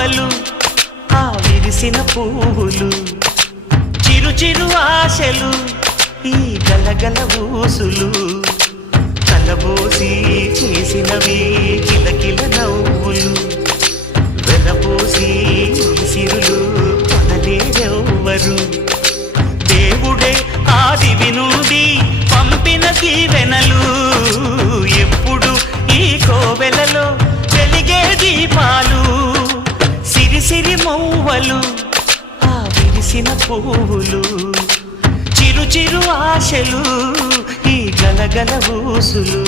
మౌవలు ఆ విరిసిన పువ్వులు చిరు చిరు ఆశలు ఈ గలగల ఊసులు కలబోసి చేసినవి కిలకిల నవ్వులు వెలబోసి సిరులు కొనలేరెవ్వరు దేవుడే ఆదివి నుండి పంపిన దీవెనలు ఎప్పుడు ఈ కోవెలలో వెలిగే దీపాలు సిరి సిరి మౌవలు ఆ విరిసిన పువ్వులు చిరు చిరు ఆశలు ఈ గలగల ఊసులు